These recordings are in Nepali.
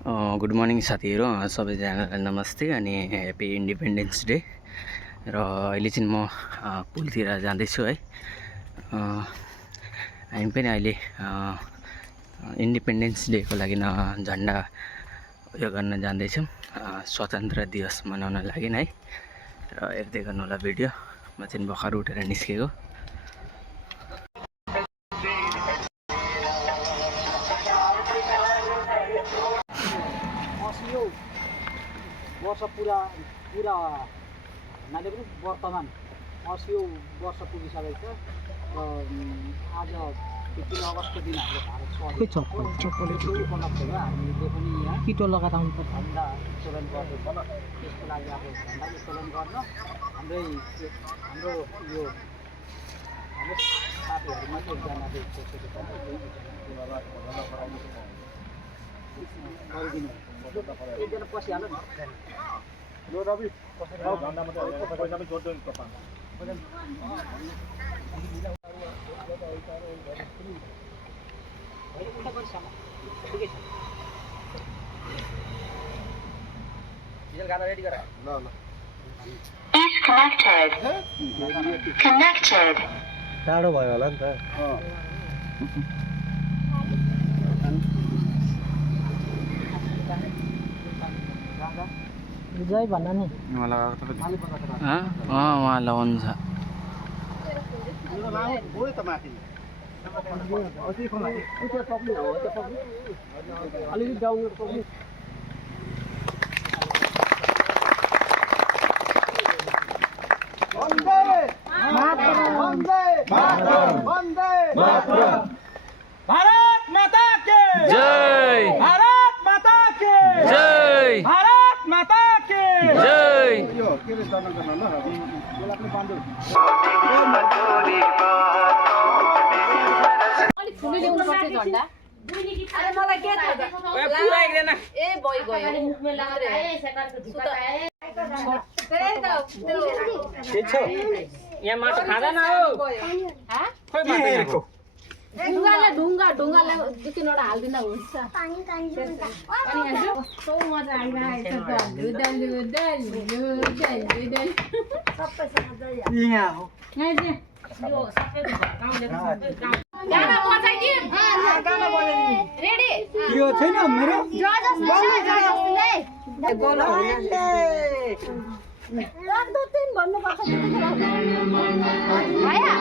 गुड मर्निङ साथीहरू, सबैजनालाई नमस्ते अनि ह्याप्पी इन्डिपेन्डेन्स डे। र अहिले चाहिँ म पुलतिर जाँदैछु है। हामी पनि अहिले इन्डिपेन्डेन्स डेको लागि झन्डा उयो गर्न जाँदैछौँ, स्वतन्त्र दिवस मनाउन लागि है। र हेर्दै गर्नु होला भिडियो। म चाहिँ भर्खर उठेर निस्केको। वर्ष पुरा भन्नाले पनि वर्तमान 80औं वर्ष पुगिसकेको छ र आज 15 अगस्तको दिन हाम्रो भारत स्वाधीन उपलक्ष्यमा हामीले पनि यहाँ किटो लगाएर आउनुपर्छ, झन्डा उत्तोलन गर्दैछ। त्यसको लागि अब झन्डा उत्तोलन गर्न हाम्रो यो हाम्रो साथीहरूमा एकजनाले सोचेको छ गरिदिनु। एकजना पसिहाल्नु नि लो रवि, झन्डा मात्रै पैसा पनि जोड्दैन तपाईँ। रेडी गर ल ल is connected टाढो भयो होला नि त। विजय भन्न नि उहाँ लगाउनु छ। अलिकति डाउनलोड गर्नु। भारत माता के जय, भारत माता के जय, भारत माता के जय। अलिक ठुलो ल्याउनु पर्छ झन्डा। अरे मलाई के थाहा छ? पुरा एकदैन ए भइ गयो। के छ यहाँ माटो खाँदैन हो। हा? खोइ माटो ढुङ्गालाई दुई तीनवटा हाल्दिँदा हुन्छ। पानी हाल्छु। कस्तो मजा आइरहेको छ त। यहाँ हो। गाना बजाइदिउँ। रेडी? यो छैन मेरो राख्दो तिन भन्नुपर्छ भया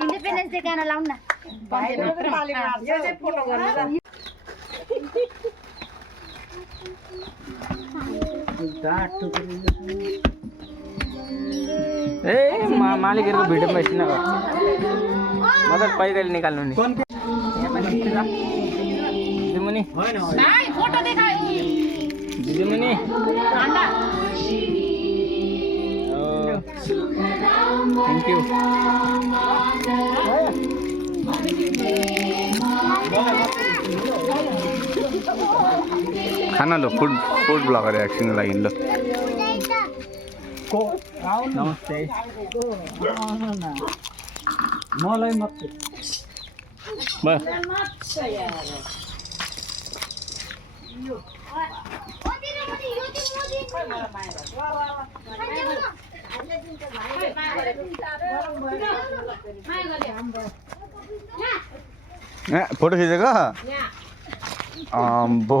इन्डिपेन्डेन्स डे गाना लाउन न। ए मालिकहरूको भिडियोमा एकछिन मतलब पहिकैले निकाल्नु नि। दिदीमुनि फोटो देखायो। दिदीमुनि थ्याङ्क यू। खाना लो फुड ब्लगर एकछिन लागि लो। नमस्ते मलाई मात्रै फोटो खिचेको अम्बो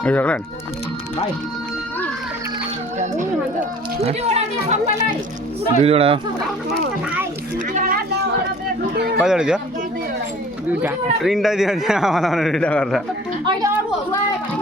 Ayo kalian. भाइ दुई जोडा कति जोडा थियो दुईटा तिनटा दियो दुईटा गरेर अहिले अरूहरू आयो भने